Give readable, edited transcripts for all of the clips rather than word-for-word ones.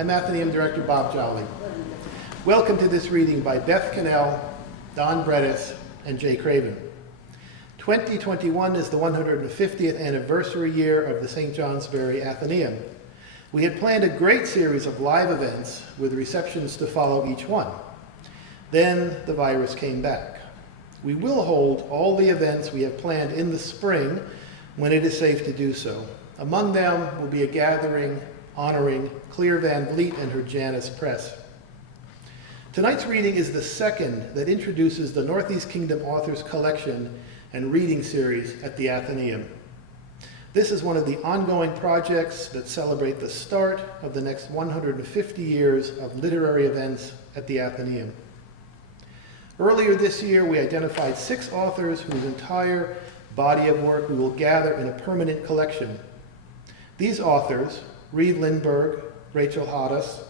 I'm Athenaeum Director Bob Jolly. Welcome to this reading by Beth Kanell, Don Bredes, and Jay Craven. 2021 is the 150th anniversary year of the St. Johnsbury Athenaeum. We had planned a great series of live events with receptions to follow each one. Then the virus came back. We will hold all the events we have planned in the spring when it is safe to do so. Among them will be a gathering honoring Claire Van Vliet and her Janus Press. Tonight's reading is the second that introduces the Northeast Kingdom Authors Collection and Reading Series at the Athenaeum. This is one of the ongoing projects that celebrate the start of the next 150 years of literary events at the Athenaeum. Earlier this year, we identified 6 authors whose entire body of work we will gather in a permanent collection. These authors, Reeve Lindbergh, Rachel Hoddes,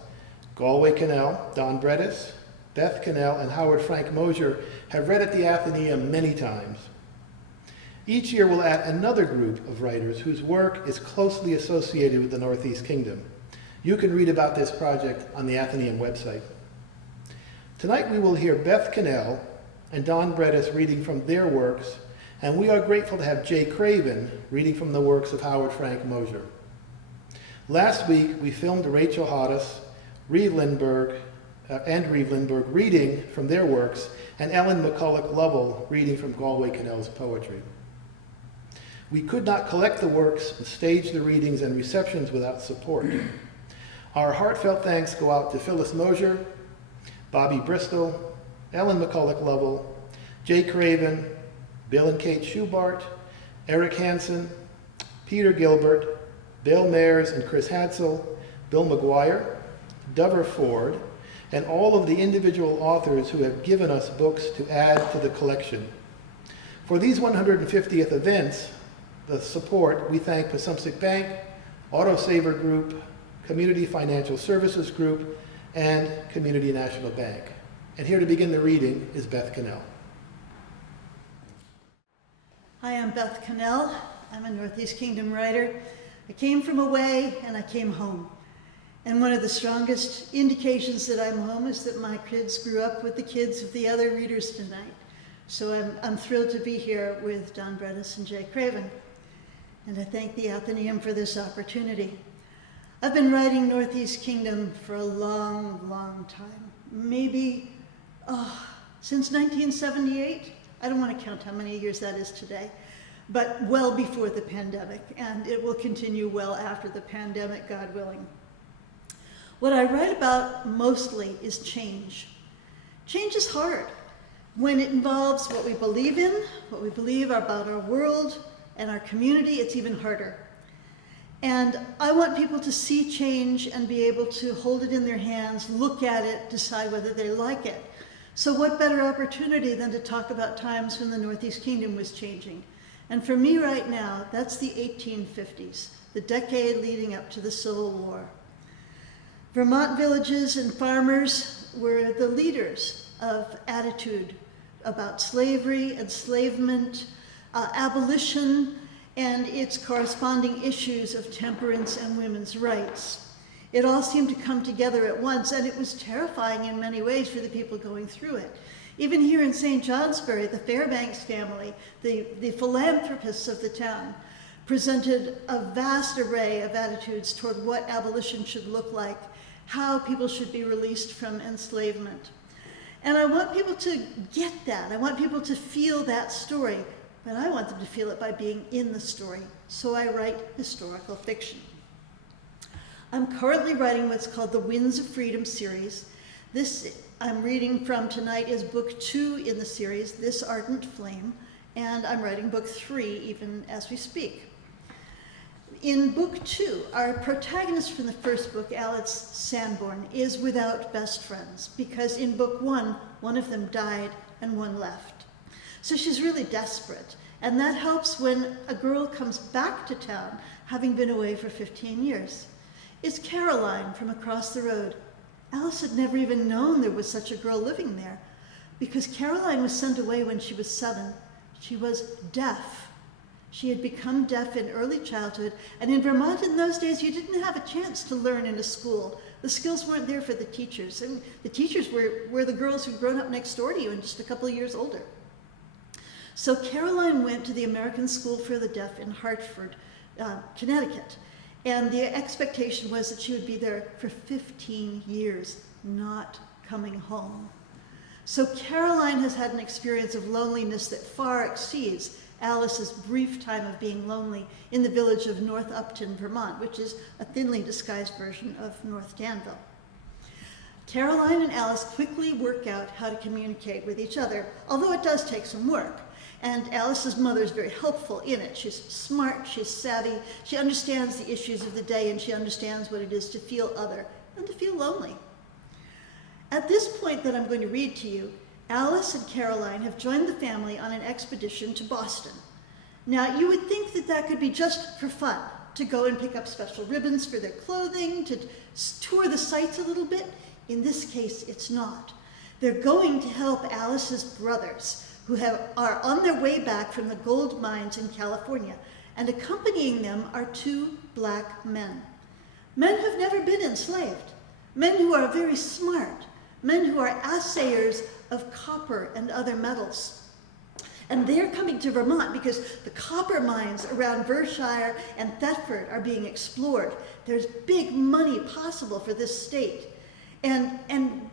Galway Kanell, Don Bredes, Beth Kanell, and Howard Frank Mosier, have read at the Athenaeum many times. Each year we'll add another group of writers whose work is closely associated with the Northeast Kingdom. You can read about this project on the Athenaeum website. Tonight we will hear Beth Kanell and Don Bredes reading from their works, and we are grateful to have Jay Craven reading from the works of Howard Frank Mosier. Last week we filmed Rachel Hoddes, Reeve Lindbergh reading from their works, and Ellen McCulloch Lovell reading from Galway Kanell's poetry. We could not collect the works and stage the readings and receptions without support. Our heartfelt thanks go out to Phyllis Mosier, Bobby Bristol, Ellen McCulloch Lovell, Jay Craven, Bill and Kate Schubart, Eric Hansen, Peter Gilbert, Bill Mayers and Chris Hadsell, Bill McGuire, Dover Ford, and all of the individual authors who have given us books to add to the collection. For these 150th events, the support, we thank Passumpsic Bank, Autosaver Group, Community Financial Services Group, and Community National Bank. And here to begin the reading is Beth Kanell. Hi, I'm Beth Kanell. I'm a Northeast Kingdom writer. I came from away and I came home. And one of the strongest indications that I'm home is that my kids grew up with the kids of the other readers tonight. So I'm thrilled to be here with Don Bredes and Jay Craven. And I thank the Athenaeum for this opportunity. I've been writing Northeast Kingdom for a long, long time. Maybe since 1978. I don't want to count how many years that is today, but well before the pandemic, and it will continue well after the pandemic, God willing. What I write about mostly is change. Change is hard. When it involves what we believe in, what we believe about our world and our community, it's even harder. And I want people to see change and be able to hold it in their hands, look at it, decide whether they like it. So what better opportunity than to talk about times when the Northeast Kingdom was changing? And for me right now, that's the 1850s, the decade leading up to the Civil War. Vermont villages and farmers were the leaders of attitude about slavery, enslavement, abolition, and its corresponding issues of temperance and women's rights. It all seemed to come together at once, and it was terrifying in many ways for the people going through it. Even here in St. Johnsbury, the Fairbanks family, the philanthropists of the town, presented a vast array of attitudes toward what abolition should look like, how people should be released from enslavement. And I want people to get that. I want people to feel that story, but I want them to feel it by being in the story. So I write historical fiction. I'm currently writing what's called the Winds of Freedom series. This I'm reading from tonight is book 2 in the series, This Ardent Flame, and I'm writing book 3 even as we speak. In book 2, our protagonist from the first book, Alice Sanborn, is without best friends because in book 1, one of them died and one left. So she's really desperate, and that helps when a girl comes back to town having been away for 15 years. It's Caroline from across the road. Alice had never even known there was such a girl living there because Caroline was sent away when she was 7. She was deaf. She had become deaf in early childhood, and in Vermont in those days, you didn't have a chance to learn in a school. The skills weren't there for the teachers, and the teachers were the girls who'd grown up next door to you and just a couple of years older. So Caroline went to the American School for the Deaf in Hartford, Connecticut, and the expectation was that she would be there for 15 years, not coming home. So Caroline has had an experience of loneliness that far exceeds Alice's brief time of being lonely in the village of North Upton, Vermont, which is a thinly disguised version of North Danville. Caroline and Alice quickly work out how to communicate with each other, although it does take some work. And Alice's mother is very helpful in it. She's smart, she's savvy, she understands the issues of the day, and she understands what it is to feel other and to feel lonely. At this point that I'm going to read to you, Alice and Caroline have joined the family on an expedition to Boston. Now, you would think that that could be just for fun, to go and pick up special ribbons for their clothing, to tour the sights a little bit. In this case, it's not. They're going to help Alice's brothers, who are on their way back from the gold mines in California, and accompanying them are 2 black men. Men who've never been enslaved, men who are very smart, men who are assayers of copper and other metals. And they're coming to Vermont because the copper mines around Vershire and Thetford are being explored. There's big money possible for this state. And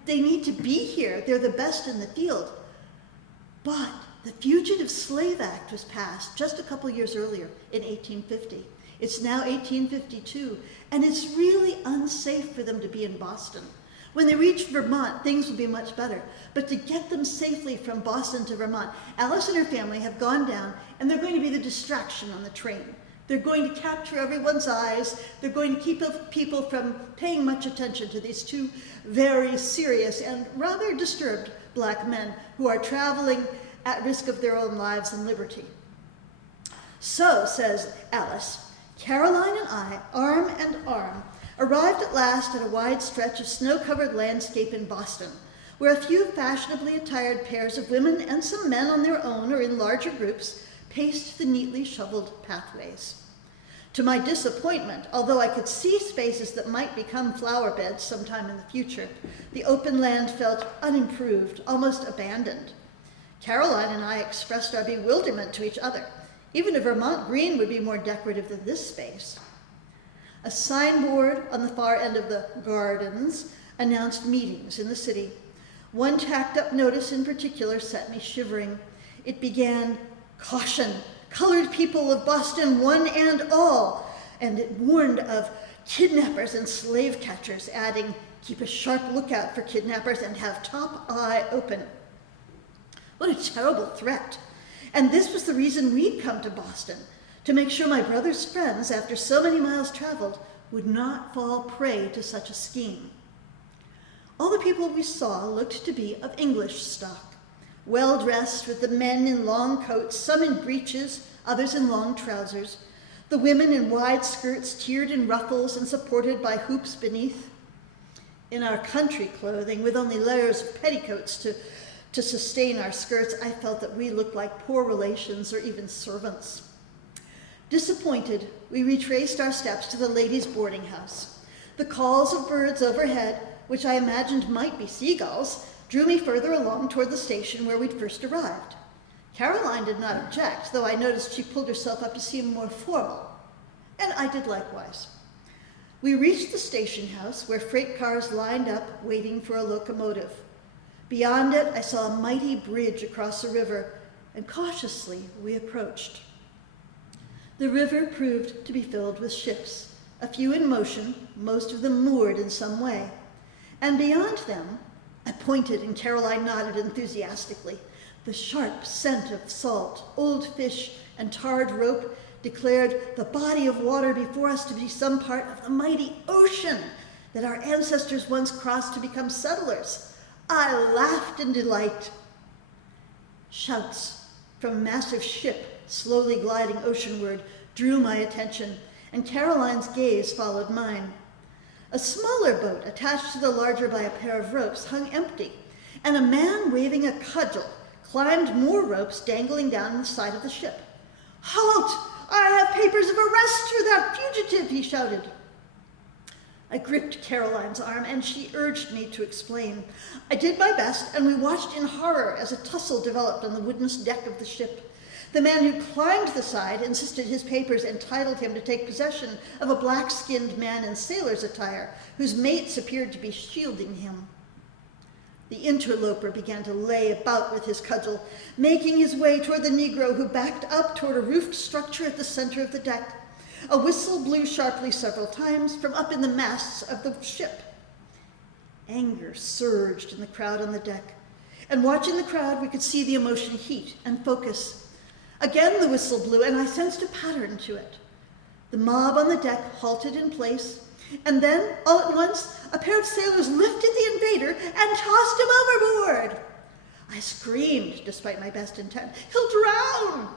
they need to be here. They're the best in the field. But the Fugitive Slave Act was passed just a couple years earlier in 1850. It's now 1852, and it's really unsafe for them to be in Boston. When they reach Vermont, things will be much better. But to get them safely from Boston to Vermont, Alice and her family have gone down, and they're going to be the distraction on the train. They're going to capture everyone's eyes. They're going to keep people from paying much attention to these 2 very serious and rather disturbed black men who are traveling at risk of their own lives and liberty. So, says Alice, Caroline and I, arm in arm, arrived at last at a wide stretch of snow-covered landscape in Boston, where a few fashionably attired pairs of women and some men on their own or in larger groups paced the neatly shoveled pathways. To my disappointment, although I could see spaces that might become flower beds sometime in the future, the open land felt unimproved, almost abandoned. Caroline and I expressed our bewilderment to each other. Even a Vermont green would be more decorative than this space. A signboard on the far end of the gardens announced meetings in the city. One tacked up notice in particular set me shivering. It began, "Caution, colored people of Boston, one and all," and it warned of kidnappers and slave catchers, adding, "Keep a sharp lookout for kidnappers and have top eye open." What a terrible threat. And this was the reason we'd come to Boston, to make sure my brother's friends, after so many miles traveled, would not fall prey to such a scheme. All the people we saw looked to be of English stock, well-dressed, with the men in long coats, some in breeches, others in long trousers, the women in wide skirts tiered in ruffles and supported by hoops beneath. In our country clothing, with only layers of petticoats to sustain our skirts, I felt that we looked like poor relations or even servants. Disappointed, we retraced our steps to the ladies' boarding house. The calls of birds overhead, which I imagined might be seagulls, drew me further along toward the station where we'd first arrived. Caroline did not object, though I noticed she pulled herself up to seem more formal, and I did likewise. We reached the station house where freight cars lined up waiting for a locomotive. Beyond it, I saw a mighty bridge across the river, and cautiously we approached. The river proved to be filled with ships, a few in motion, most of them moored in some way. And beyond them, I pointed and Caroline nodded enthusiastically. The sharp scent of salt, old fish, and tarred rope declared the body of water before us to be some part of the mighty ocean that our ancestors once crossed to become settlers. I laughed in delight. Shouts from a massive ship slowly gliding oceanward drew my attention, and Caroline's gaze followed mine. A smaller boat attached to the larger by a pair of ropes hung empty, and a man waving a cudgel climbed more ropes dangling down the side of the ship. "Halt! I have papers of arrest for that fugitive," he shouted. I gripped Caroline's arm, and she urged me to explain. I did my best, and we watched in horror as a tussle developed on the wooden deck of the ship. The man who climbed the side insisted his papers entitled him to take possession of a black-skinned man in sailor's attire, whose mates appeared to be shielding him. The interloper began to lay about with his cudgel, making his way toward the Negro, who backed up toward a roofed structure at the center of the deck. A whistle blew sharply several times from up in the masts of the ship. Anger surged in the crowd on the deck, and watching the crowd, we could see the emotion heat and focus. Again the whistle blew, and I sensed a pattern to it. The mob on the deck halted in place, and then, all at once, a pair of sailors lifted the invader and tossed him overboard. I screamed, despite my best intent, "He'll drown!"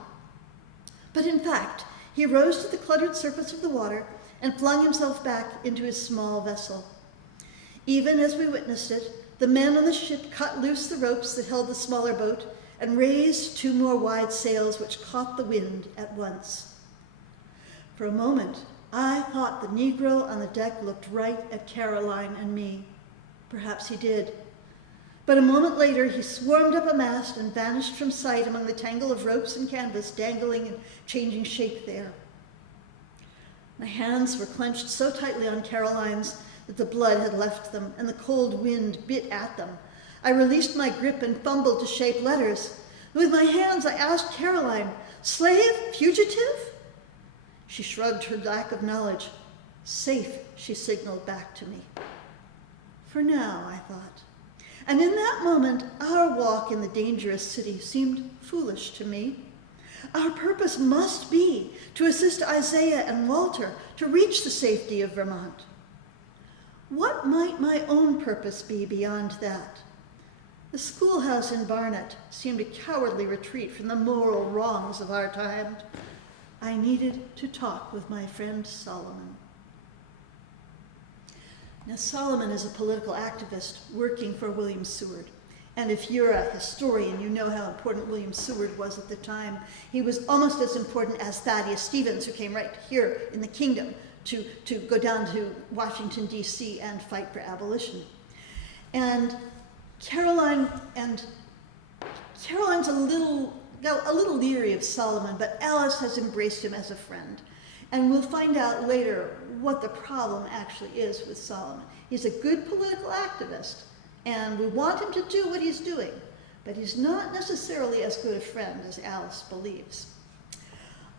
But in fact, he rose to the cluttered surface of the water and flung himself back into his small vessel. Even as we witnessed it, the men on the ship cut loose the ropes that held the smaller boat and raised 2 more wide sails which caught the wind at once. For a moment, I thought the Negro on the deck looked right at Caroline and me. Perhaps he did. But a moment later, he swarmed up a mast and vanished from sight among the tangle of ropes and canvas dangling and changing shape there. My hands were clenched so tightly on Caroline's that the blood had left them and the cold wind bit at them. I released my grip and fumbled to shape letters. With my hands, I asked Caroline, "Slave? Fugitive?" She shrugged her lack of knowledge. "Safe," she signaled back to me. For now, I thought. And in that moment, our walk in the dangerous city seemed foolish to me. Our purpose must be to assist Isaiah and Walter to reach the safety of Vermont. What might my own purpose be beyond that? The schoolhouse in Barnet seemed a cowardly retreat from the moral wrongs of our time. I needed to talk with my friend Solomon. Now, Solomon is a political activist working for William Seward. And if you're a historian, you know how important William Seward was at the time. He was almost as important as Thaddeus Stevens, who came right here in the kingdom to go down to Washington, D.C. and fight for abolition. And Caroline's a little leery of Solomon, but Alice has embraced him as a friend. And we'll find out later what the problem actually is with Solomon. He's a good political activist, and we want him to do what he's doing, but he's not necessarily as good a friend as Alice believes.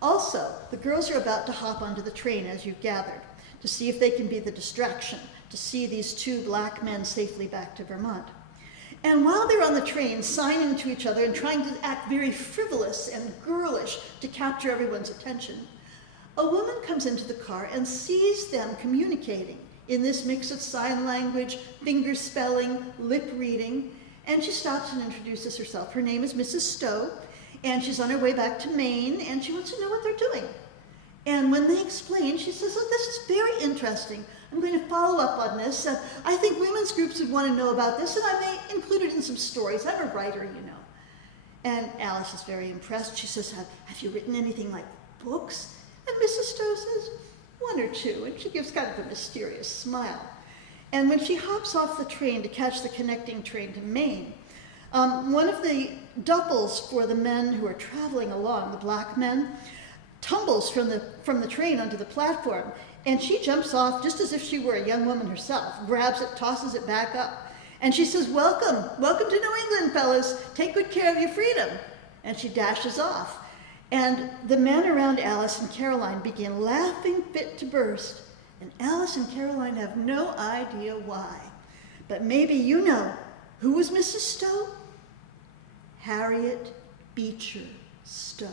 Also, the girls are about to hop onto the train, as you've gathered, to see if they can be the distraction, to see these 2 black men safely back to Vermont. And while they're on the train, signing to each other and trying to act very frivolous and girlish to capture everyone's attention, a woman comes into the car and sees them communicating in this mix of sign language, finger spelling, lip reading, and she stops and introduces herself. Her name is Mrs. Stowe, and she's on her way back to Maine, and she wants to know what they're doing. And when they explain, she says, "Oh, this is very interesting. I'm going to follow up on this. I think women's groups would want to know about this, and I may include it in some stories. I'm a writer, you know." And Alice is very impressed. She says, have you written anything like books? And Mrs. Stowe says, "1 or 2, and she gives kind of a mysterious smile. And when she hops off the train to catch the connecting train to Maine, one of the duffels for the men who are traveling along, the black men, tumbles from the train onto the platform, and she jumps off just as if she were a young woman herself, grabs it, tosses it back up, and she says, welcome to New England, fellas, take good care of your freedom," and she dashes off. And the men around Alice and Caroline begin laughing fit to burst, and Alice and Caroline have no idea why. But maybe you know, who was Mrs. Stowe? Harriet Beecher Stowe,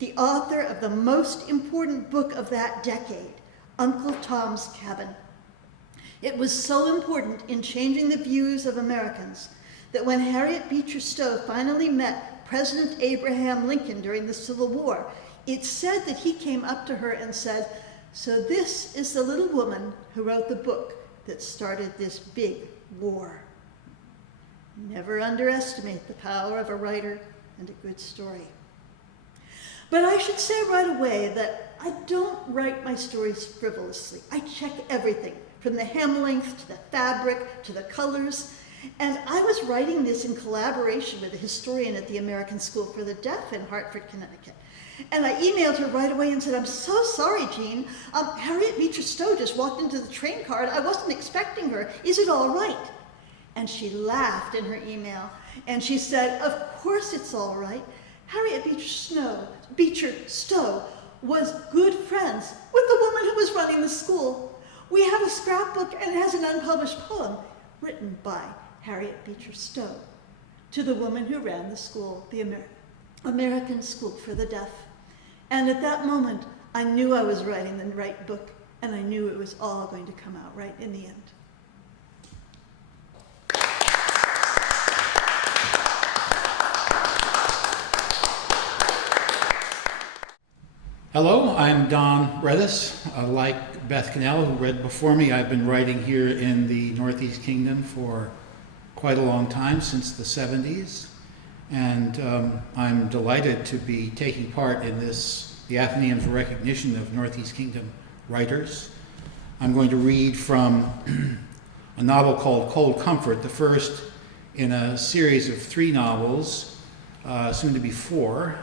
the author of the most important book of that decade, Uncle Tom's Cabin. It was so important in changing the views of Americans that when Harriet Beecher Stowe finally met President Abraham Lincoln during the Civil War, it's said that he came up to her and said, "So this is the little woman who wrote the book that started this big war." Never underestimate the power of a writer and a good story. But I should say right away that I don't write my stories frivolously. I check everything, from the hem length to the fabric to the colors. And I was writing this in collaboration with a historian at the American School for the Deaf in Hartford, Connecticut. And I emailed her right away and said, I'm so sorry, Jean. Harriet Beecher Stowe just walked into the train car and I wasn't expecting her. Is it all right? And she laughed in her email. And she said, of course it's all right. Harriet Beecher Stowe was good friends with the woman who was running the school. We have a scrapbook and it has an unpublished poem written by Harriet Beecher Stowe to the woman who ran the school, the American School for the Deaf. And at that moment, I knew I was writing the right book, and I knew it was all going to come out right in the end. Hello, I'm Don Bredes. Like Beth Kanell, who read before me, I've been writing here in the Northeast Kingdom for quite a long time, since the 70s. And I'm delighted to be taking part in the Athenaeum's recognition of Northeast Kingdom writers. I'm going to read from a novel called Cold Comfort, the first in a series of 3 novels, soon to be 4,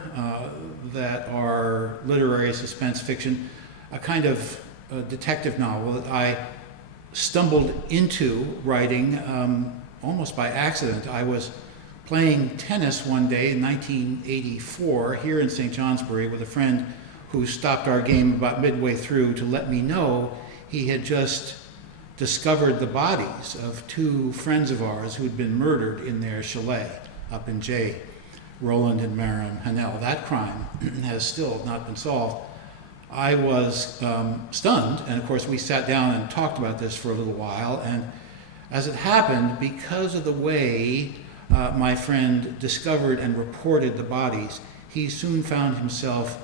that are literary suspense fiction, a kind of detective novel that I stumbled into writing almost by accident. I was playing tennis one day in 1984 here in St. Johnsbury with a friend who stopped our game about midway through to let me know he had just discovered the bodies of 2 friends of ours who'd been murdered in their chalet up in Jay, Roland and Miriam Hanel. That crime has still not been solved. I was stunned, and of course we sat down and talked about this for a little while, and as it happened, because of the way my friend discovered and reported the bodies, he soon found himself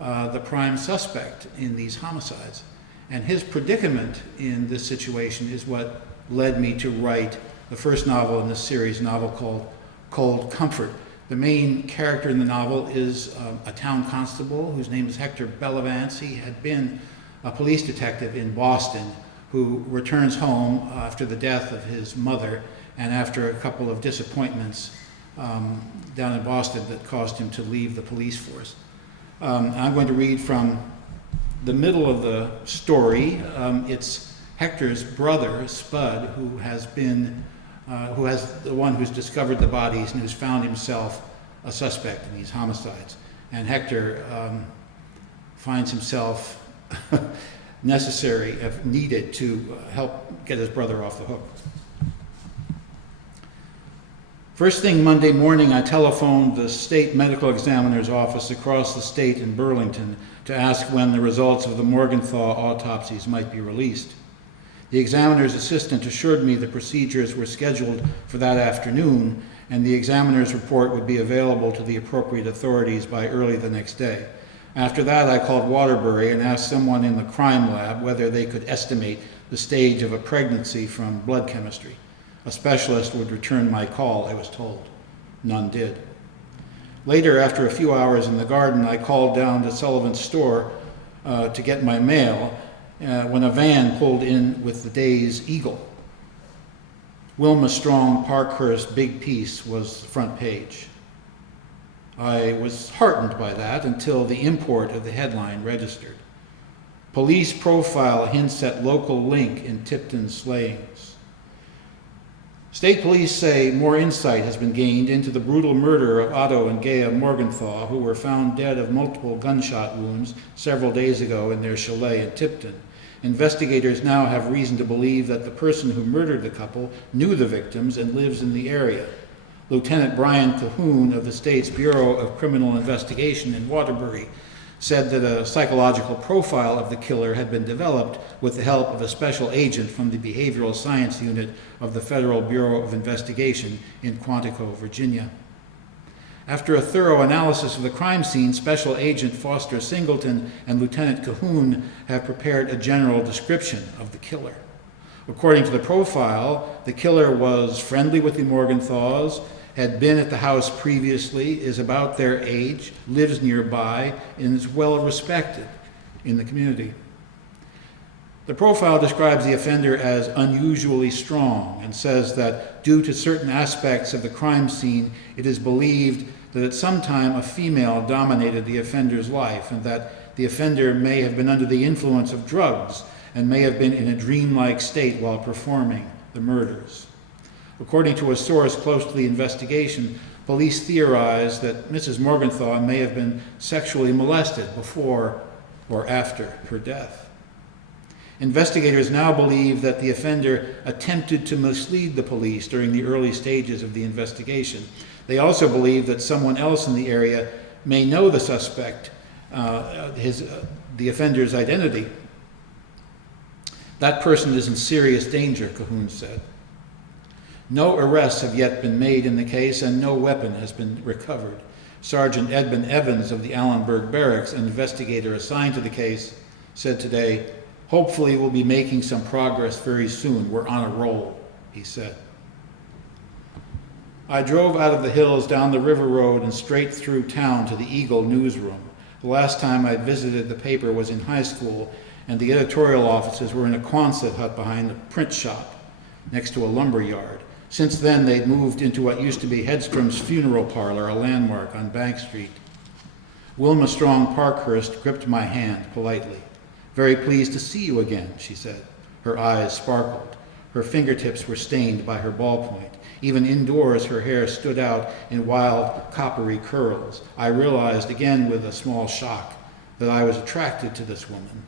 the prime suspect in these homicides. And his predicament in this situation is what led me to write the first novel in this series, a novel called Cold Comfort. The main character in the novel is a town constable whose name is Hector Bellavance. He had been a police detective in Boston who returns home after the death of his mother and after a couple of disappointments down in Boston that caused him to leave the police force. I'm going to read from the middle of the story. It's Hector's brother, Spud, who has the one who's discovered the bodies and who's found himself a suspect in these homicides. And Hector finds himself necessary, if needed, to help get his brother off the hook. First thing Monday morning, I telephoned the state medical examiner's office across the state in Burlington to ask when the results of the Morgenthau autopsies might be released. The examiner's assistant assured me the procedures were scheduled for that afternoon, and the examiner's report would be available to the appropriate authorities by early the next day. After that, I called Waterbury and asked someone in the crime lab whether they could estimate the stage of a pregnancy from blood chemistry. A specialist would return my call, I was told. None did. Later, after a few hours in the garden, I called down to Sullivan's store to get my mail when a van pulled in with the day's Eagle. Wilma Strong Parkhurst's big piece was the front page. I was heartened by that until the import of the headline registered. Police profile hints at local link in Tipton slayings. State police say more insight has been gained into the brutal murder of Otto and Gea Morgenthau, who were found dead of multiple gunshot wounds several days ago in their chalet in Tipton. Investigators now have reason to believe that the person who murdered the couple knew the victims and lives in the area. Lieutenant Brian Cahoon of the state's Bureau of Criminal Investigation in Waterbury said that a psychological profile of the killer had been developed with the help of a special agent from the Behavioral Science Unit of the Federal Bureau of Investigation in Quantico, Virginia. After a thorough analysis of the crime scene, Special Agent Foster Singleton and Lieutenant Cahoon have prepared a general description of the killer. According to the profile, the killer was friendly with the Morgenthaus, had been at the house previously, is about their age, lives nearby, and is well respected in the community. The profile describes the offender as unusually strong and says that due to certain aspects of the crime scene, it is believed that at some time a female dominated the offender's life and that the offender may have been under the influence of drugs and may have been in a dreamlike state while performing the murders. According to a source close to the investigation, police theorize that Mrs. Morgenthau may have been sexually molested before or after her death. Investigators now believe that the offender attempted to mislead the police during the early stages of the investigation. They also believe that someone else in the area may know the suspect, the offender's identity. That person is in serious danger, Cahoon said. No arrests have yet been made in the case and no weapon has been recovered. Sergeant Edmund Evans of the Allenburg Barracks, an investigator assigned to the case, said today, "Hopefully we'll be making some progress very soon. We're on a roll," he said. I drove out of the hills down the river road and straight through town to the Eagle newsroom. The last time I visited the paper was in high school, and the editorial offices were in a Quonset hut behind the print shop next to a lumber yard. Since then, they'd moved into what used to be Hedstrom's Funeral Parlor, a landmark on Bank Street. Wilma Strong Parkhurst gripped my hand politely. "Very pleased to see you again," she said. Her eyes sparkled. Her fingertips were stained by her ballpoint. Even indoors, her hair stood out in wild, coppery curls. I realized again with a small shock that I was attracted to this woman.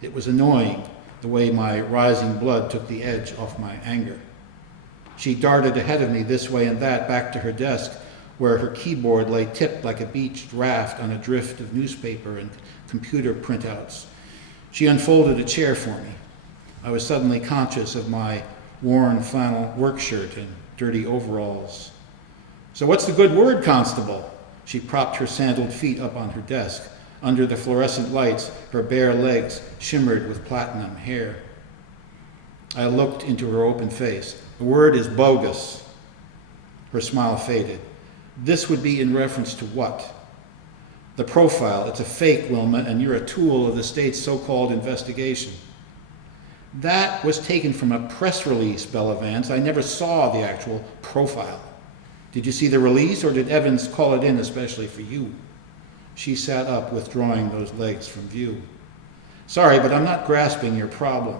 It was annoying, the way my rising blood took the edge off my anger. She darted ahead of me this way and that, back to her desk, where her keyboard lay tipped like a beached raft on a drift of newspaper and computer printouts. She unfolded a chair for me. I was suddenly conscious of my worn flannel work shirt and dirty overalls. "So what's the good word, Constable?" She propped her sandaled feet up on her desk. Under the fluorescent lights, her bare legs shimmered with platinum hair. I looked into her open face. "The word is bogus." Her smile faded. "This would be in reference to what?" "The profile. It's a fake, Wilma, and you're a tool of the state's so-called investigation." "That was taken from a press release, Bella Vance. I never saw the actual profile." "Did you see the release, or did Evans call it in especially for you?" She sat up, withdrawing those legs from view. "Sorry, but I'm not grasping your problem.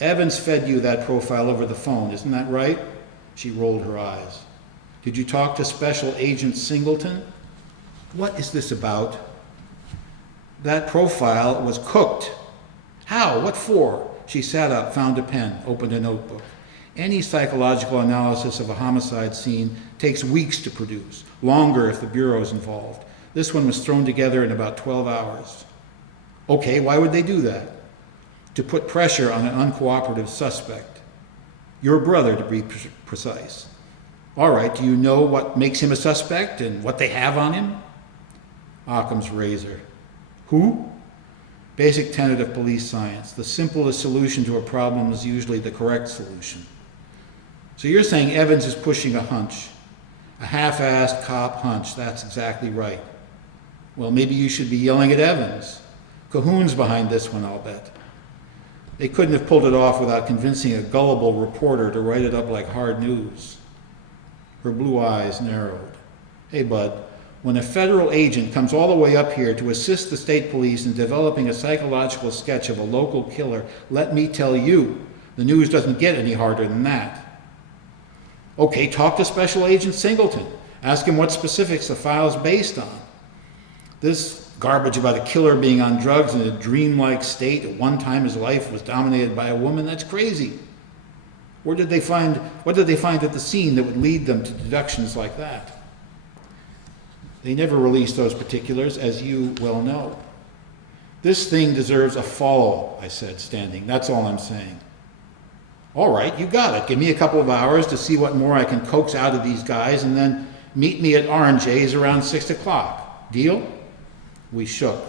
Evans fed you that profile over the phone, isn't that right?" She rolled her eyes. "Did you talk to Special Agent Singleton?" "What is this about?" "That profile was cooked." "How? What for?" She sat up, found a pen, opened a notebook. Any psychological analysis of a homicide scene takes weeks to produce, longer if the bureau's involved. This one was thrown together in about 12 hours. "Okay, why would they do that?" "To put pressure on an uncooperative suspect. Your brother, to be precise." "All right, do you know what makes him a suspect and what they have on him?" Occam's razor. "Who?" "Basic tenet of police science. The simplest solution to a problem is usually the correct solution." "So you're saying Evans is pushing a hunch. A half-assed cop hunch. That's exactly right." "Well, maybe you should be yelling at Evans. Cahoon's behind this one, I'll bet." "They couldn't have pulled it off without convincing a gullible reporter to write it up like hard news." Her blue eyes narrowed. "Hey, bud, when a federal agent comes all the way up here to assist the state police in developing a psychological sketch of a local killer, let me tell you, the news doesn't get any harder than that." "Okay, talk to Special Agent Singleton. Ask him what specifics the file's based on. This garbage about a killer being on drugs in a dreamlike state at one time his life was dominated by a woman, that's crazy. What did they find at the scene that would lead them to deductions like that?" "They never released those particulars, as you well know." "This thing deserves a follow," I said, standing. "That's all I'm saying." "All right, you got it. Give me a couple of hours to see what more I can coax out of these guys, and then meet me at R&J's around 6 o'clock. Deal?" We shook.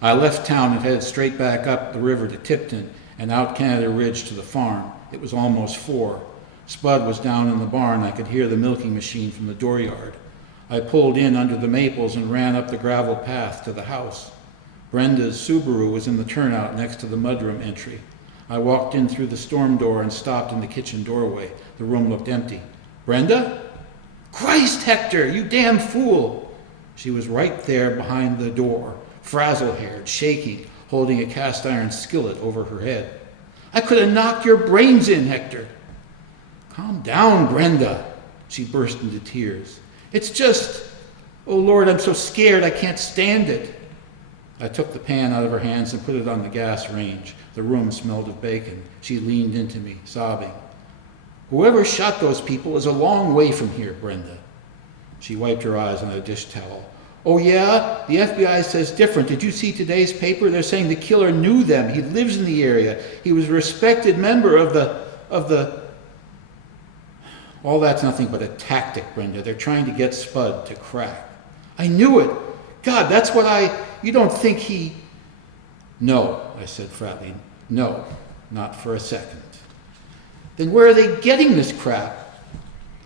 I left town and headed straight back up the river to Tipton and out Canada Ridge to the farm. It was almost 4. Spud was down in the barn. I could hear the milking machine from the dooryard. I pulled in under the maples and ran up the gravel path to the house. Brenda's Subaru was in the turnout next to the mudroom entry. I walked in through the storm door and stopped in the kitchen doorway. The room looked empty. Brenda? Christ, Hector, you damn fool! She was right there behind the door, frazzle-haired, shaking, holding a cast-iron skillet over her head. I could have knocked your brains in, Hector. Calm down, Brenda. She burst into tears. It's just, oh Lord, I'm so scared I can't stand it. I took the pan out of her hands and put it on the gas range. The room smelled of bacon. She leaned into me, sobbing. Whoever shot those people is a long way from here, Brenda. She wiped her eyes on a dish towel. Oh yeah? The FBI says different. Did you see today's paper? They're saying the killer knew them. He lives in the area. He was a respected member of the... All that's nothing but a tactic, Brenda. They're trying to get Spud to crack. I knew it. God, that's what you don't think he... No, I said flatly. No, not for a second. Then where are they getting this crap?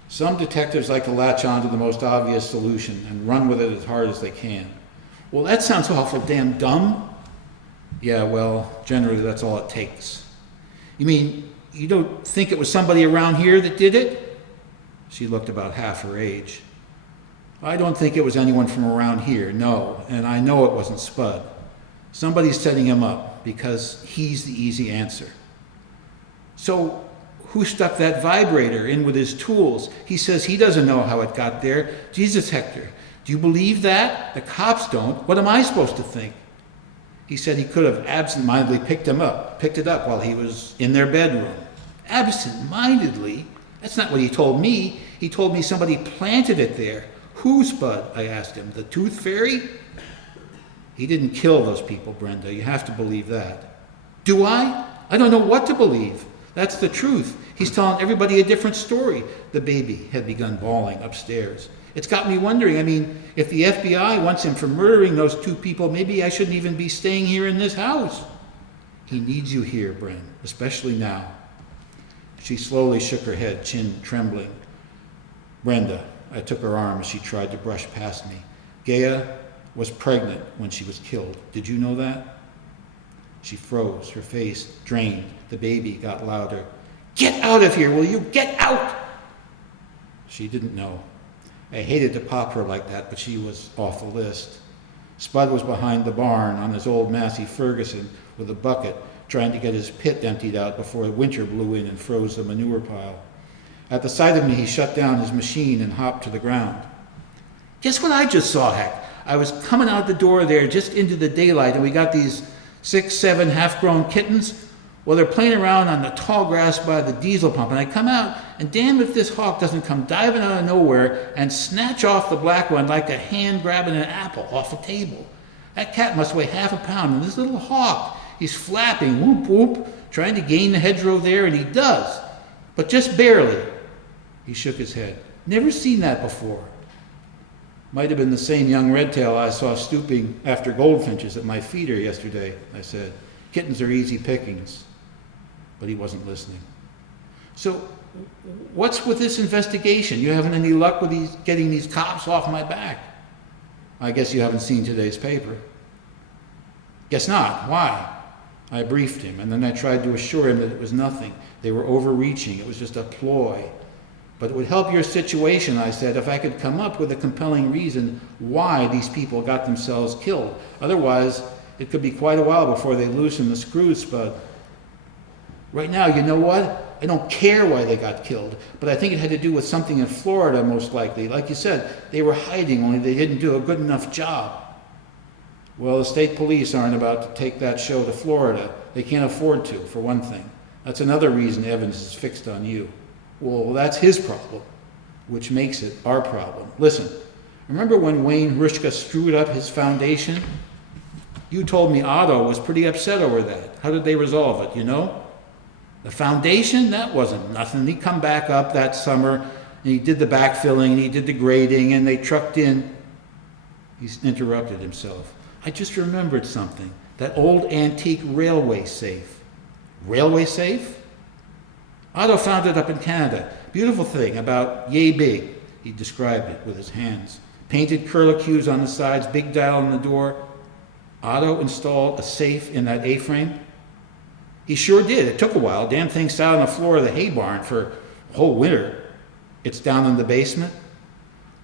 Some detectives like to latch on to the most obvious solution and run with it as hard as they can. Well, that sounds awful damn dumb. Yeah, well, generally that's all it takes. You mean you don't think it was somebody around here that did it? She looked about half her age. I don't think it was anyone from around here, no, and I know it wasn't Spud. Somebody's setting him up because he's the easy answer. So who stuck that vibrator in with his tools? He says he doesn't know how it got there. Jesus, Hector, do you believe that? The cops don't. What am I supposed to think? He said he could have absent-mindedly picked it up while he was in their bedroom. Absent-mindedly? That's not what he told me. He told me somebody planted it there. Who, Spud? I asked him. The Tooth Fairy? He didn't kill those people, Brenda. You have to believe that. Do I? I don't know what to believe. That's the truth. He's telling everybody a different story. The baby had begun bawling upstairs. It's got me wondering, if the FBI wants him for murdering those two people, maybe I shouldn't even be staying here in this house. He needs you here, Bren, especially now. She slowly shook her head, chin trembling. Brenda, I took her arm as she tried to brush past me. Gaia was pregnant when she was killed. Did you know that? She froze, her face drained. The baby got louder. Get out of here, will you? Get out! She didn't know. I hated to pop her like that, but she was off the list. Spud was behind the barn on his old Massey Ferguson with a bucket, trying to get his pit emptied out before winter blew in and froze the manure pile. At the sight of me, he shut down his machine and hopped to the ground. Guess what I just saw, Heck? I was coming out the door there just into the daylight, and we got these 6, 7 half-grown kittens. Well, they're playing around on the tall grass by the diesel pump, and I come out, and damn if this hawk doesn't come diving out of nowhere and snatch off the black one like a hand grabbing an apple off a table. That cat must weigh half a pound, and this little hawk, he's flapping, whoop, whoop, trying to gain the hedgerow there, and he does, but just barely. He shook his head. Never seen that before. Might have been the same young redtail I saw stooping after goldfinches at my feeder yesterday, I said. Kittens are easy pickings. But he wasn't listening. So, what's with this investigation? You haven't any luck with getting these cops off my back? I guess you haven't seen today's paper. Guess not. Why? I briefed him, and then I tried to assure him that it was nothing. They were overreaching. It was just a ploy. But it would help your situation, I said, if I could come up with a compelling reason why these people got themselves killed. Otherwise, it could be quite a while before they loosen the screws, Spud. Right now, you know what? I don't care why they got killed, but I think it had to do with something in Florida, most likely. Like you said, they were hiding, only they didn't do a good enough job. Well, the state police aren't about to take that show to Florida. They can't afford to, for one thing. That's another reason Evans is fixed on you. Well, that's his problem, which makes it our problem. Listen, remember when Wayne Hrushka screwed up his foundation? You told me Otto was pretty upset over that. How did they resolve it, you know? The foundation, that wasn't nothing. He come back up that summer, and he did the backfilling, and he did the grading, and they trucked in. He interrupted himself. I just remembered something. That old antique railway safe. Railway safe? Otto found it up in Canada. Beautiful thing, about yay big. He described it with his hands. Painted curlicues on the sides, big dial on the door. Otto installed a safe in that A-frame. He sure did. It took a while. Damn thing sat on the floor of the hay barn for a whole winter. It's down in the basement.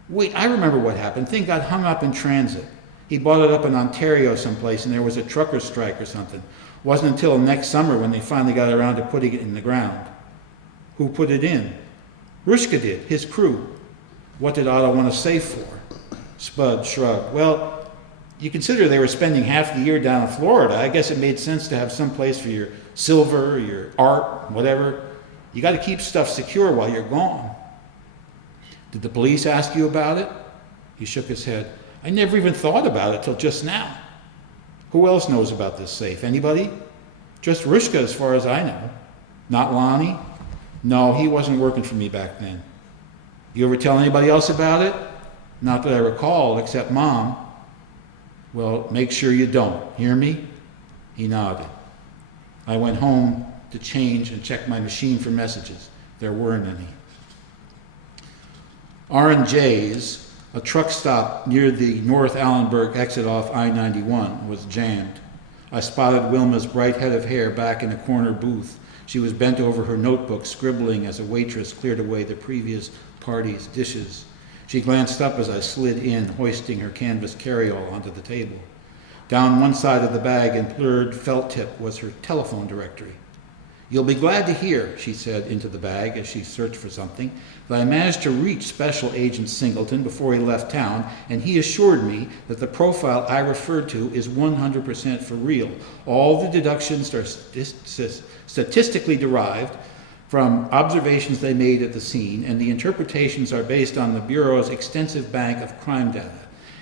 Wait, I remember what happened. Thing got hung up in transit. He bought it up in Ontario someplace, and there was a trucker strike or something. Wasn't until next summer when they finally got around to putting it in the ground. Who put it in? Rushka did, his crew. What did Otto want a safe for? Spud shrugged. Well, you consider they were spending half the year down in Florida. I guess it made sense to have some place for your silver, your art, whatever. You got to keep stuff secure while you're gone. Did the police ask you about it? He shook his head. I never even thought about it till just now. Who else knows about this safe? Anybody? Just Rushka, as far as I know. Not Lonnie? No, he wasn't working for me back then. You ever tell anybody else about it? Not that I recall, except Mom. Well, make sure you don't. Hear me? He nodded. I went home to change and check my machine for messages. There weren't any. R&J's, a truck stop near the North Allenburg exit off I-91, was jammed. I spotted Wilma's bright head of hair back in a corner booth. She was bent over her notebook, scribbling as a waitress cleared away the previous party's dishes. She glanced up as I slid in, hoisting her canvas carryall onto the table. Down one side of the bag in blurred felt tip was her telephone directory. You'll be glad to hear, she said into the bag as she searched for something, that I managed to reach Special Agent Singleton before he left town, and he assured me that the profile I referred to is 100% for real. All the deductions are statistically derived from observations they made at the scene, and the interpretations are based on the Bureau's extensive bank of crime data.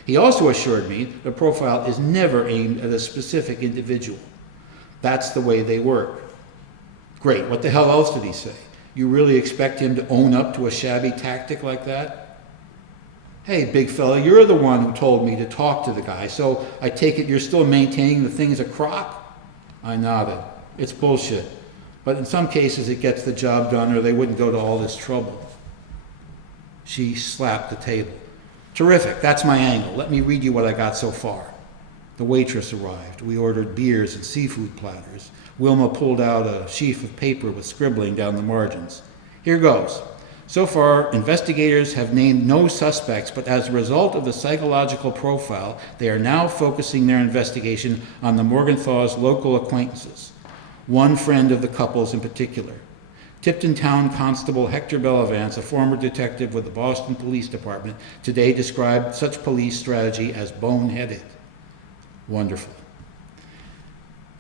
He also assured me the profile is never aimed at a specific individual. That's the way they work. Great, what the hell else did he say? You really expect him to own up to a shabby tactic like that? Hey, big fella, you're the one who told me to talk to the guy, so I take it you're still maintaining the thing's a crock? I nodded. It's bullshit. But in some cases it gets the job done or they wouldn't go to all this trouble. She slapped the table. Terrific, that's my angle. Let me read you what I got so far. The waitress arrived. We ordered beers and seafood platters. Wilma pulled out a sheaf of paper with scribbling down the margins. Here goes. So far, investigators have named no suspects, but as a result of the psychological profile, they are now focusing their investigation on the Morgenthau's local acquaintances. One friend of the couple's in particular. Tipton Town Constable Hector Bellavance, a former detective with the Boston Police Department, today described such police strategy as boneheaded. Wonderful.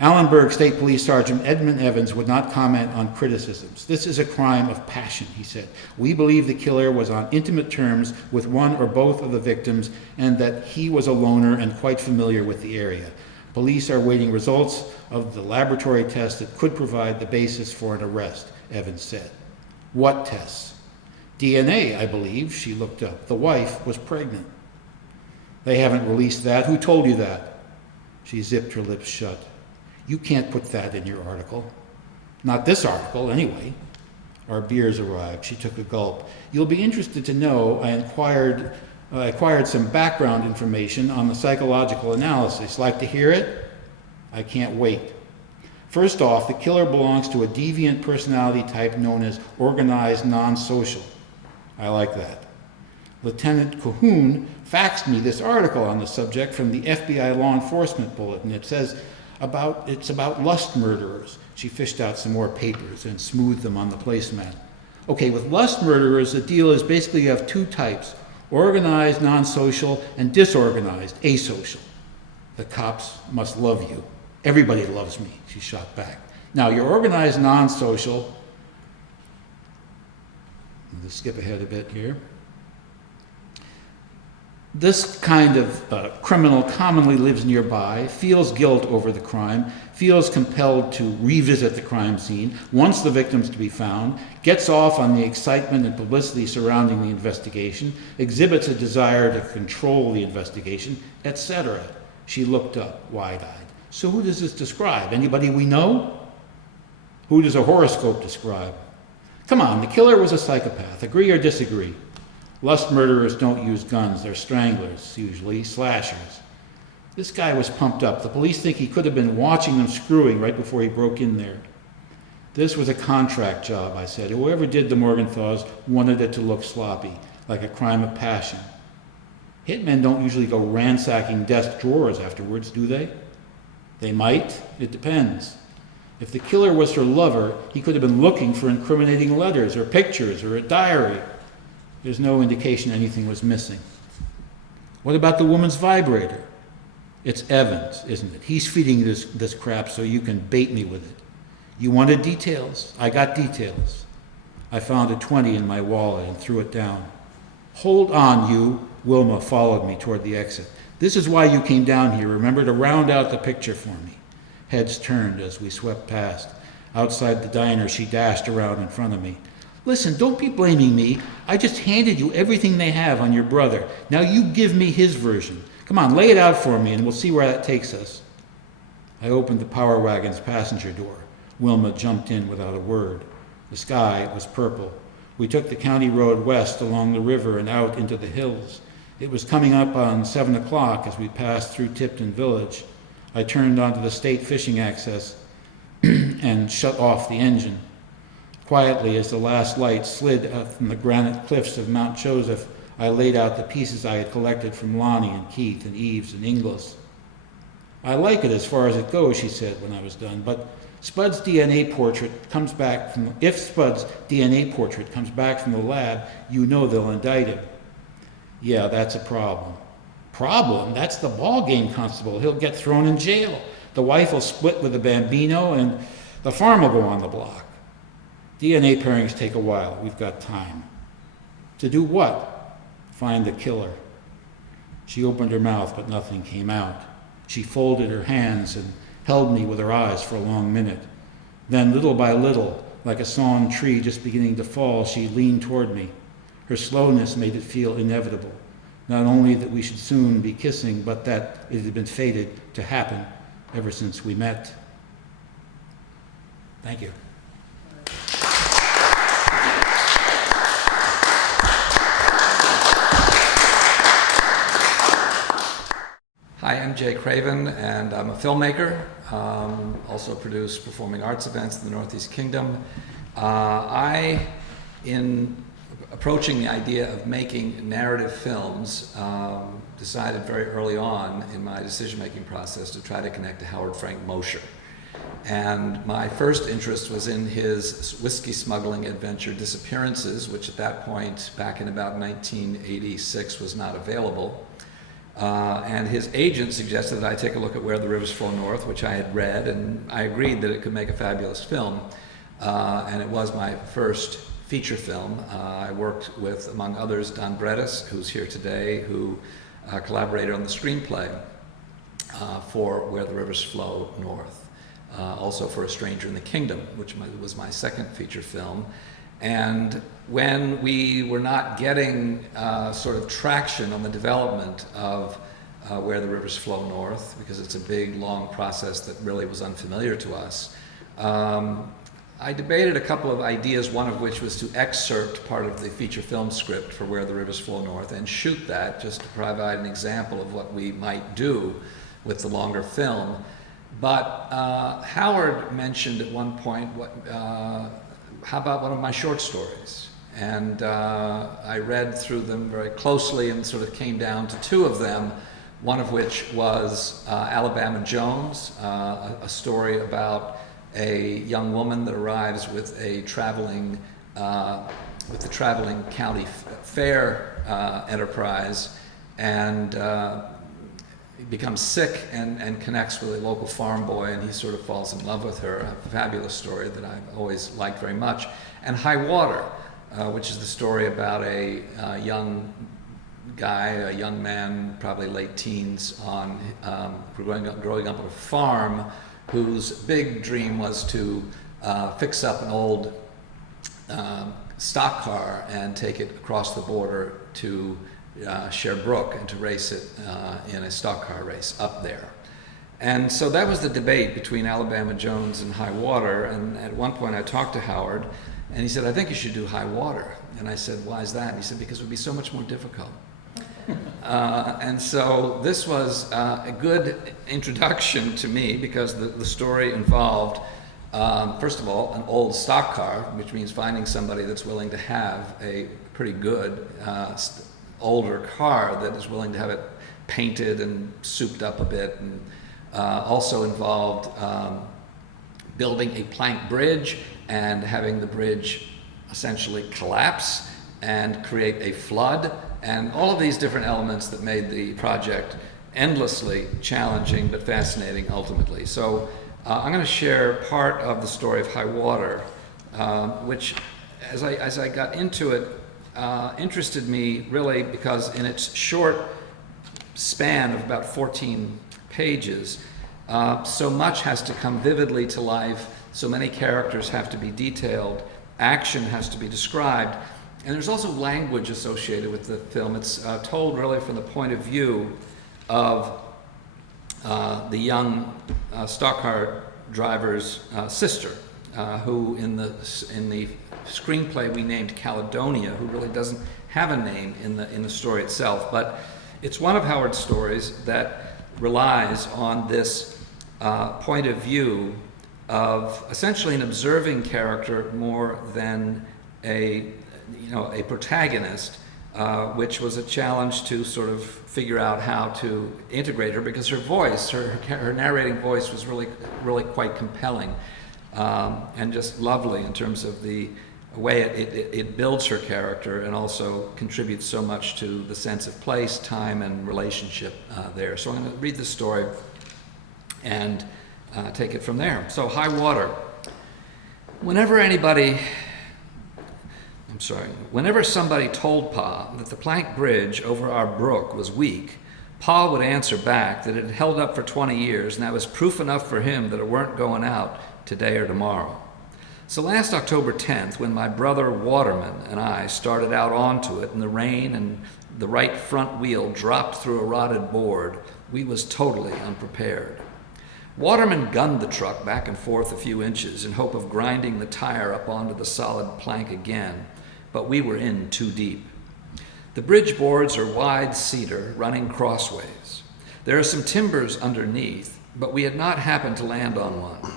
Allenburg State Police Sergeant Edmund Evans would not comment on criticisms. This is a crime of passion, he said. We believe the killer was on intimate terms with one or both of the victims and that he was a loner and quite familiar with the area. Police are waiting results of the laboratory tests that could provide the basis for an arrest, Evans said. What tests? DNA, I believe, she looked up. The wife was pregnant. They haven't released that. Who told you that? She zipped her lips shut. You can't put that in your article. Not this article, anyway. Our beers arrived. She took a gulp. You'll be interested to know I acquired some background information on the psychological analysis. Like to hear it? I can't wait. First off, the killer belongs to a deviant personality type known as organized non-social. I like that. Lieutenant Cahoon faxed me this article on the subject from the FBI Law Enforcement Bulletin. It says it's about lust murderers. She fished out some more papers and smoothed them on the placemat. Okay, with lust murderers, the deal is basically you have two types, organized non-social and disorganized asocial. The cops must love you. Everybody loves me, she shot back. Now, your organized non-social, let's skip ahead a bit here. This kind of criminal commonly lives nearby, feels guilt over the crime, feels compelled to revisit the crime scene, wants the victims to be found, gets off on the excitement and publicity surrounding the investigation, exhibits a desire to control the investigation, etc. She looked up, wide-eyed. So who does this describe? Anybody we know? Who does a horoscope describe? Come on, the killer was a psychopath. Agree or disagree? Lust murderers don't use guns. They're stranglers, usually slashers. This guy was pumped up. The police think he could have been watching them screwing right before he broke in there. This was a contract job, I said. Whoever did the Morgenthaus wanted it to look sloppy, like a crime of passion. Hitmen don't usually go ransacking desk drawers afterwards, do they? They might. It depends. If the killer was her lover, he could have been looking for incriminating letters or pictures or a diary. There's no indication anything was missing. What about the woman's vibrator? It's Evans, isn't it? He's feeding this crap so you can bait me with it. You wanted details? I got details. I found a 20 in my wallet and threw it down. Hold on, you. Wilma followed me toward the exit. This is why you came down here, remember, to round out the picture for me. Heads turned as we swept past. Outside the diner, she dashed around in front of me. Listen, don't be blaming me. I just handed you everything they have on your brother. Now you give me his version. Come on, lay it out for me and we'll see where that takes us. I opened the power wagon's passenger door. Wilma jumped in without a word. The sky was purple. We took the county road west along the river and out into the hills. It was coming up on 7 o'clock as we passed through Tipton Village. I turned onto the state fishing access and shut off the engine. Quietly, as the last light slid up from the granite cliffs of Mount Joseph, I laid out the pieces I had collected from Lonnie and Keith and Eves and Inglis. I like it as far as it goes, she said when I was done, but if Spud's DNA portrait comes back from the lab, you know they'll indict him. Yeah, that's a problem. Problem? That's the ball game, Constable. He'll get thrown in jail. The wife will split with the Bambino and the farm will go on the block. DNA pairings take a while. We've got time. To do what? Find the killer. She opened her mouth, but nothing came out. She folded her hands and held me with her eyes for a long minute. Then, little by little, like a sawn tree just beginning to fall, she leaned toward me. Her slowness made it feel inevitable. Not only that we should soon be kissing, but that it had been fated to happen ever since we met. Thank you. Hi, I'm Jay Craven, and I'm a filmmaker. Also produce performing arts events in the Northeast Kingdom. In approaching the idea of making narrative films, decided very early on in my decision-making process to try to connect to Howard Frank Mosher. And my first interest was in his whiskey smuggling adventure Disappearances, which at that point, back in about 1986, was not available. And his agent suggested that I take a look at Where the Rivers Flow North, which I had read, and I agreed that it could make a fabulous film. And it was my first feature film. I worked with, among others, Don Bredes, who's here today, who collaborated on the screenplay for Where the Rivers Flow North. Also for A Stranger in the Kingdom, which was my second feature film. And when we were not getting sort of traction on the development of Where the Rivers Flow North, because it's a big, long process that really was unfamiliar to us, I debated a couple of ideas, one of which was to excerpt part of the feature film script for Where the Rivers Flow North and shoot that just to provide an example of what we might do with the longer film. But Howard mentioned at one point, how about one of my short stories? And I read through them very closely and sort of came down to two of them, one of which was Alabama Jones, a story about a young woman that arrives with the traveling county fair enterprise and becomes sick and connects with a local farm boy, and he sort of falls in love with her. A fabulous story that I've always liked very much. And High Water, which is the story about a young guy, a young man, probably late teens, growing up on a farm, whose big dream was to fix up an old stock car and take it across the border to Sherbrooke and to race it in a stock car race up there. And so that was the debate between Alabama Jones and High Water, and at one point I talked to Howard And he said, I think you should do high water. And I said, why is that? And he said, because it would be so much more difficult. And so this was a good introduction to me, because the story involved, first of all, an old stock car, which means finding somebody that's willing to have a pretty good older car that is willing to have it painted and souped up a bit, and also involved building a plank bridge and having the bridge essentially collapse and create a flood, and all of these different elements that made the project endlessly challenging but fascinating ultimately. So I'm going to share part of the story of high water, which as I got into it interested me really because in its short span of about 14 pages, so much has to come vividly to life, so many characters have to be detailed, action has to be described, and there's also language associated with the film. It's told really from the point of view of the young stock car driver's sister, who in the screenplay we named Caledonia, who really doesn't have a name in the story itself, but it's one of Howard's stories that relies on this point of view of essentially an observing character more than a protagonist, which was a challenge to sort of figure out how to integrate her, because her voice, her narrating voice was really quite compelling, and just lovely in terms of the way it builds her character and also contributes so much to the sense of place, time, and relationship there. So I'm going to read the story and take it from there. So high water. Whenever somebody told Pa that the plank bridge over our brook was weak, Pa would answer back that it had held up for 20 years, and that was proof enough for him that it weren't going out today or tomorrow. So last October 10th, when my brother Waterman and I started out onto it in the rain and the right front wheel dropped through a rotted board, we was totally unprepared. Waterman gunned the truck back and forth a few inches in hope of grinding the tire up onto the solid plank again, but we were in too deep. The bridge boards are wide cedar running crossways. There are some timbers underneath, but we had not happened to land on one.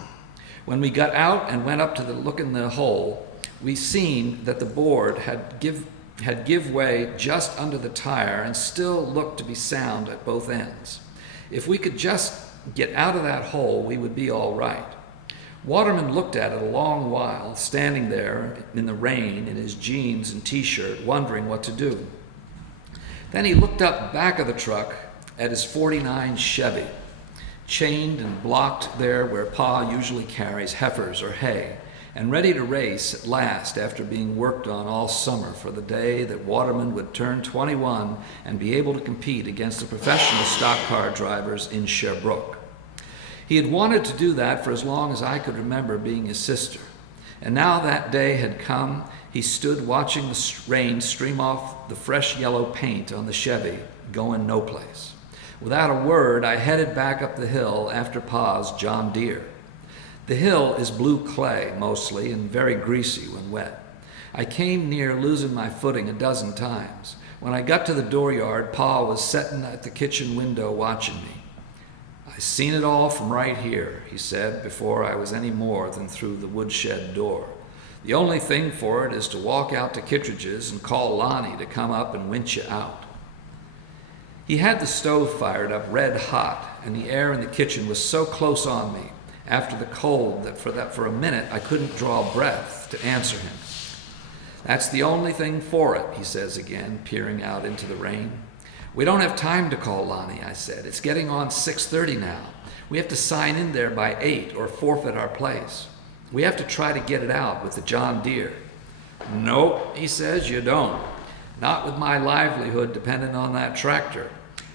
When we got out and went up to look in the hole, we seen that the board had give way just under the tire and still looked to be sound at both ends. If we could just get out of that hole, we would be all right. Waterman looked at it a long while, standing there in the rain in his jeans and t-shirt, wondering what to do. Then he looked up back of the truck at his '49 Chevy, chained and blocked there where Pa usually carries heifers or hay, and ready to race at last after being worked on all summer for the day that Waterman would turn 21 and be able to compete against the professional stock car drivers in Sherbrooke. He had wanted to do that for as long as I could remember being his sister, and now that day had come. He stood watching the rain stream off the fresh yellow paint on the Chevy, going no place. Without a word, I headed back up the hill after Pa's John Deere. The hill is blue clay mostly and very greasy when wet. I came near losing my footing a dozen times. When I got to the dooryard, Pa was setting at the kitchen window watching me. I seen it all from right here, he said, before I was any more than through the woodshed door. The only thing for it is to walk out to Kittredge's and call Lonnie to come up and winch you out. He had the stove fired up red hot, and the air in the kitchen was so close on me after the cold that for a minute I couldn't draw breath to answer him. That's the only thing for it, he says again, peering out into the rain. We don't have time to call Lonnie, I said. It's getting on 6:30 now. We have to sign in there by 8 or forfeit our place. We have to try to get it out with the John Deere. Nope, he says, you don't. Not with my livelihood dependent on that tractor.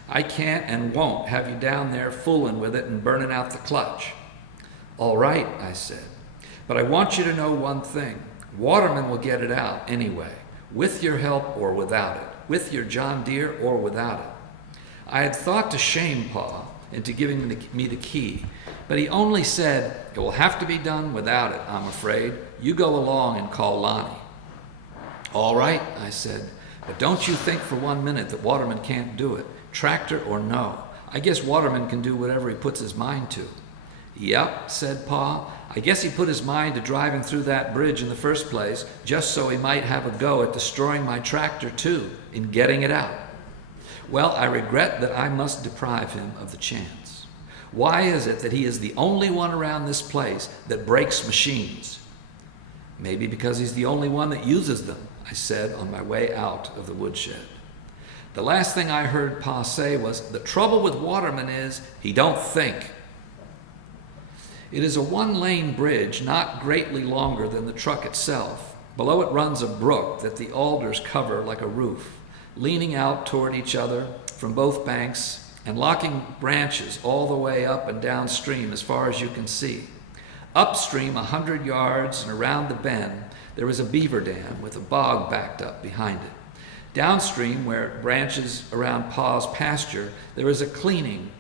I can't and won't have you down there fooling with it and burning out the clutch. All right, I said, but I want you to know one thing. Waterman will get it out anyway, with your help or without it, with your John Deere or without it. I had thought to shame Pa, into giving me the key. But he only said, "It will have to be done without it, I'm afraid. You go along and call Lonnie." "All right," I said, "but don't you think for 1 minute that Waterman can't do it, tractor or no. I guess Waterman can do whatever he puts his mind to." "Yep," said Pa. "I guess he put his mind to driving through that bridge in the first place, just so he might have a go at destroying my tractor too, in getting it out. Well, I regret that I must deprive him of the chance. Why is it that he is the only one around this place that breaks machines?" "Maybe because he's the only one that uses them," I said on my way out of the woodshed. The last thing I heard Pa say was, "The trouble with Waterman is he don't think." It is a one-lane bridge, not greatly longer than the truck itself. Below it runs a brook that the alders cover like a roof, leaning out toward each other from both banks and locking branches all the way up and downstream as far as you can see. Upstream 100 yards and around the bend, there is a beaver dam with a bog backed up behind it. Downstream, where it branches around Pa's pasture, there is a clearing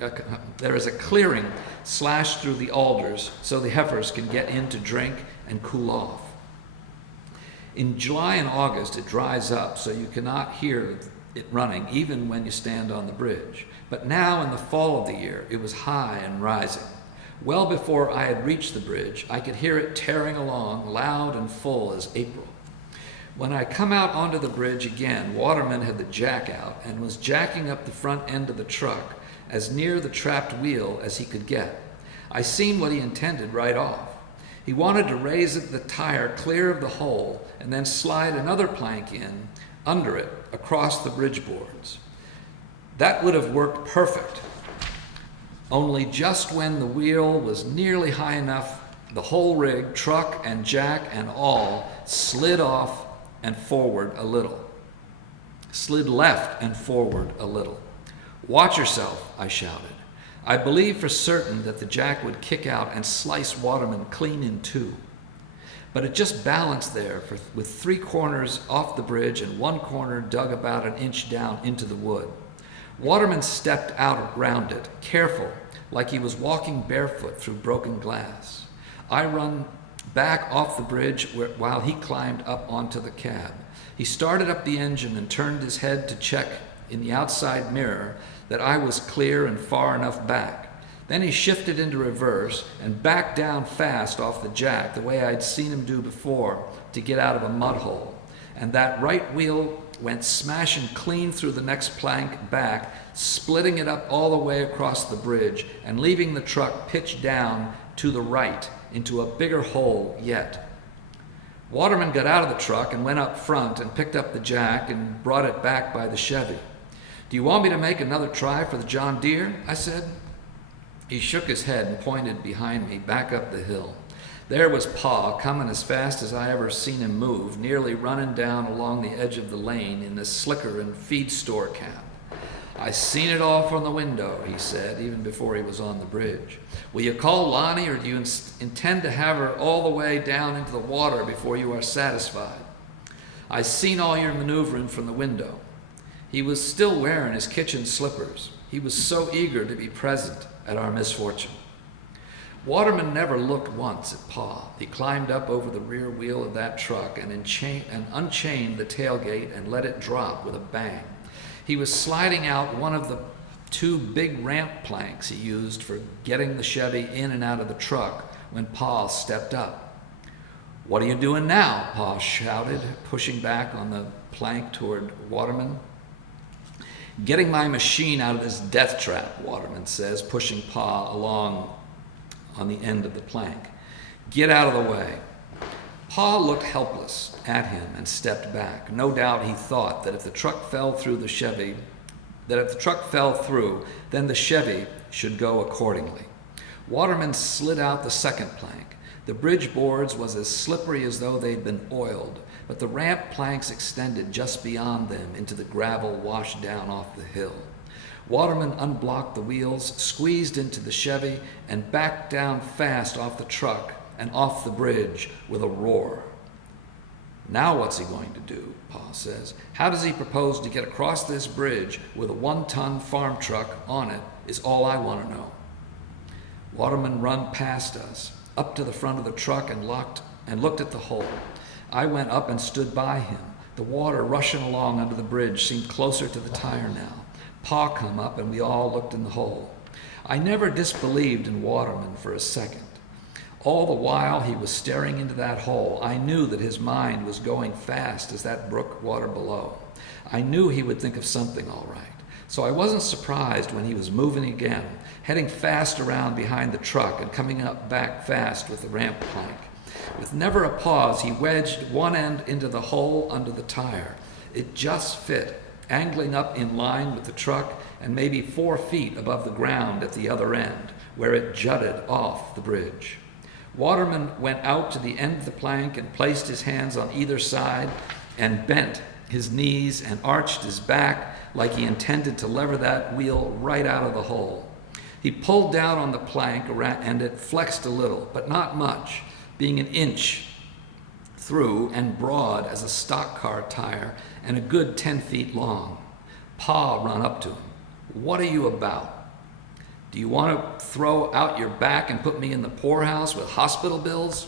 slashed through the alders so the heifers can get in to drink and cool off. In July and August, it dries up so you cannot hear it running even when you stand on the bridge. But now in the fall of the year, it was high and rising. Well before I had reached the bridge, I could hear it tearing along, loud and full as April. When I come out onto the bridge again, Waterman had the jack out and was jacking up the front end of the truck as near the trapped wheel as he could get. I seen what he intended right off. He wanted to raise the tire clear of the hole and then slide another plank in under it across the bridge boards. That would have worked perfect. Only just when the wheel was nearly high enough, the whole rig, truck and jack and all, slid off and forward a little. Slid left and forward a little. "Watch yourself," I shouted. I believed for certain that the jack would kick out and slice Waterman clean in two. But it just balanced there with 3 corners off the bridge and 1 corner dug about an inch down into the wood. Waterman stepped out around it, careful, like he was walking barefoot through broken glass. I run back off the bridge while he climbed up onto the cab. He started up the engine and turned his head to check in the outside mirror that I was clear and far enough back. Then he shifted into reverse and backed down fast off the jack the way I'd seen him do before to get out of a mud hole. And that right wheel went smashing clean through the next plank back, splitting it up all the way across the bridge and leaving the truck pitched down to the right into a bigger hole yet. Waterman got out of the truck and went up front and picked up the jack and brought it back by the Chevy. "Do you want me to make another try for the John Deere?" I said. He shook his head and pointed behind me, back up the hill. There was Pa, coming as fast as I ever seen him move, nearly running down along the edge of the lane in the slicker and feed store cap. "I seen it all from the window," he said, even before he was on the bridge. "Will you call Lonnie, or do you intend to have her all the way down into the water before you are satisfied? I seen all your maneuvering from the window." He was still wearing his kitchen slippers. He was so eager to be present at our misfortune. Waterman never looked once at Pa. He climbed up over the rear wheel of that truck and unchained the tailgate and let it drop with a bang. He was sliding out one of the 2 big ramp planks he used for getting the Chevy in and out of the truck when Pa stepped up. "What are you doing now?" Pa shouted, pushing back on the plank toward Waterman. "Getting my machine out of this death trap," Waterman says, pushing Pa along on the end of the plank. "Get out of the way." Pa looked helpless at him and stepped back. No doubt he thought that if the truck fell through, then the Chevy should go accordingly. Waterman slid out the second plank. The bridge boards was as slippery as though they'd been oiled, but the ramp planks extended just beyond them into the gravel washed down off the hill. Waterman unblocked the wheels, squeezed into the Chevy, and backed down fast off the truck and off the bridge with a roar. "Now what's he going to do?" Pa says. "How does he propose to get across this bridge with a 1-ton farm truck on it is all I want to know. Waterman run past us, up to the front of the truck and looked at the hole. I went up and stood by him. The water rushing along under the bridge seemed closer to the tire now. Pa come up and we all looked in the hole. I never disbelieved in Waterman for a second. All the while he was staring into that hole, I knew that his mind was going fast as that brook water below. I knew he would think of something all right. So I wasn't surprised when he was moving again, heading fast around behind the truck and coming up back fast with the ramp plank. With never a pause, he wedged one end into the hole under the tire. It just fit, angling up in line with the truck and maybe 4 feet above the ground at the other end, where it jutted off the bridge. Waterman went out to the end of the plank and placed his hands on either side and bent his knees and arched his back like he intended to lever that wheel right out of the hole. He pulled down on the plank and it flexed a little, but not much, being an inch through and broad as a stock car tire and a good 10 feet long. Pa run up to him. "What are you about? Do you want to throw out your back and put me in the poorhouse with hospital bills?"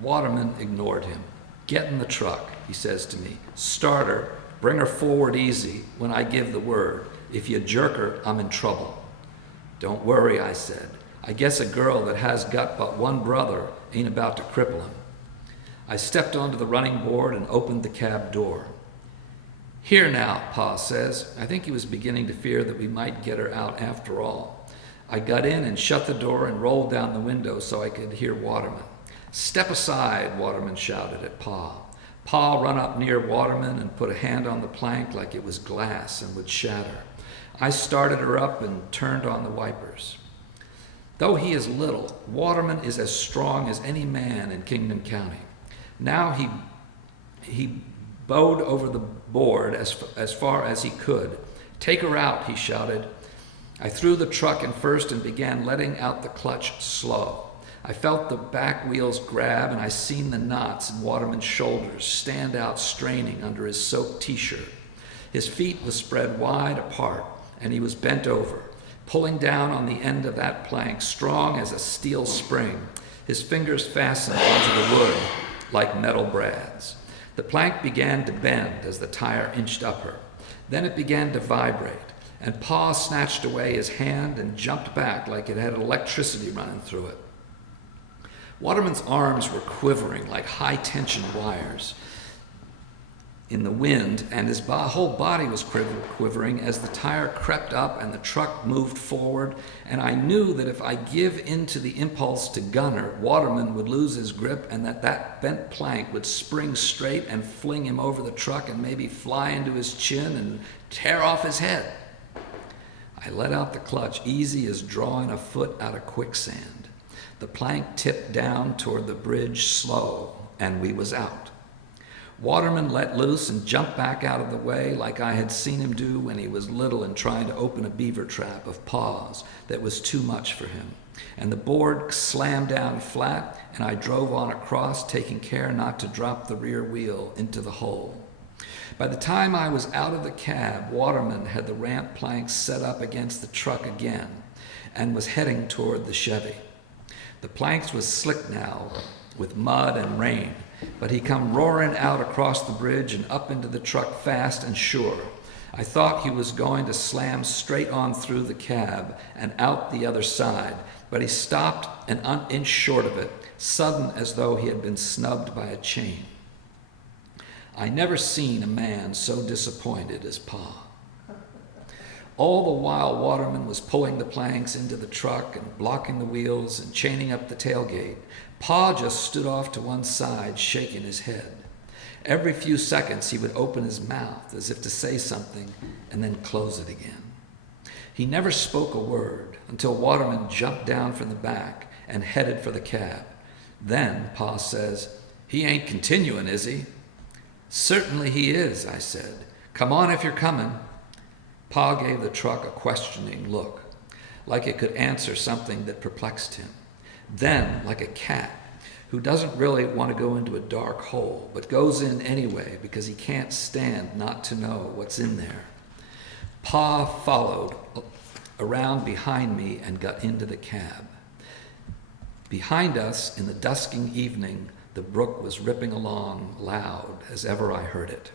Waterman ignored him. "Get in the truck," he says to me. "Start her, bring her forward easy when I give the word. If you jerk her, I'm in trouble." "Don't worry," I said. "I guess a girl that has got but one brother ain't about to cripple him." I stepped onto the running board and opened the cab door. "Here now," Pa says. I think he was beginning to fear that we might get her out after all. I got in and shut the door and rolled down the window so I could hear Waterman. "Step aside," Waterman shouted at Pa. Pa run up near Waterman and put a hand on the plank like it was glass and would shatter. I started her up and turned on the wipers. Though he is little, Waterman is as strong as any man in Kingdom County. Now he bowed over the board as far as he could. "Take her out," he shouted. I threw the truck in first and began letting out the clutch slow. I felt the back wheels grab and I seen the knots in Waterman's shoulders stand out straining under his soaked t-shirt. His feet were spread wide apart and he was bent over, pulling down on the end of that plank, strong as a steel spring, his fingers fastened onto the wood like metal brads. The plank began to bend as the tire inched up her. Then it began to vibrate, and Pa snatched away his hand and jumped back like it had electricity running through it. Waterman's arms were quivering like high-tension wires in the wind, and his whole body was quivering as the tire crept up and the truck moved forward, and I knew that if I give in to the impulse to gun her, Waterman would lose his grip and that bent plank would spring straight and fling him over the truck and maybe fly into his chin and tear off his head. I let out the clutch, easy as drawing a foot out of quicksand. The plank tipped down toward the bridge slow, and we was out. Waterman let loose and jumped back out of the way like I had seen him do when he was little and trying to open a beaver trap of Pa's that was too much for him. And the board slammed down flat, and I drove on across, taking care not to drop the rear wheel into the hole. By the time I was out of the cab, Waterman had the ramp plank set up against the truck again and was heading toward the Chevy. The planks was slick now with mud and rain, but he come roaring out across the bridge and up into the truck fast and sure. I thought he was going to slam straight on through the cab and out the other side, but he stopped an inch short of it, sudden as though he had been snubbed by a chain. I never seen a man so disappointed as Pa. All the while Waterman was pulling the planks into the truck and blocking the wheels and chaining up the tailgate, Pa just stood off to one side, shaking his head. Every few seconds he would open his mouth as if to say something and then close it again. He never spoke a word until Waterman jumped down from the back and headed for the cab. Then Pa says, "He ain't continuing, is he?" "Certainly he is," I said. "Come on if you're coming." Pa gave the truck a questioning look, like it could answer something that perplexed him. Then, like a cat who doesn't really want to go into a dark hole, but goes in anyway because he can't stand not to know what's in there, Pa followed around behind me and got into the cab. Behind us, in the dusking evening, the brook was ripping along loud as ever I heard it.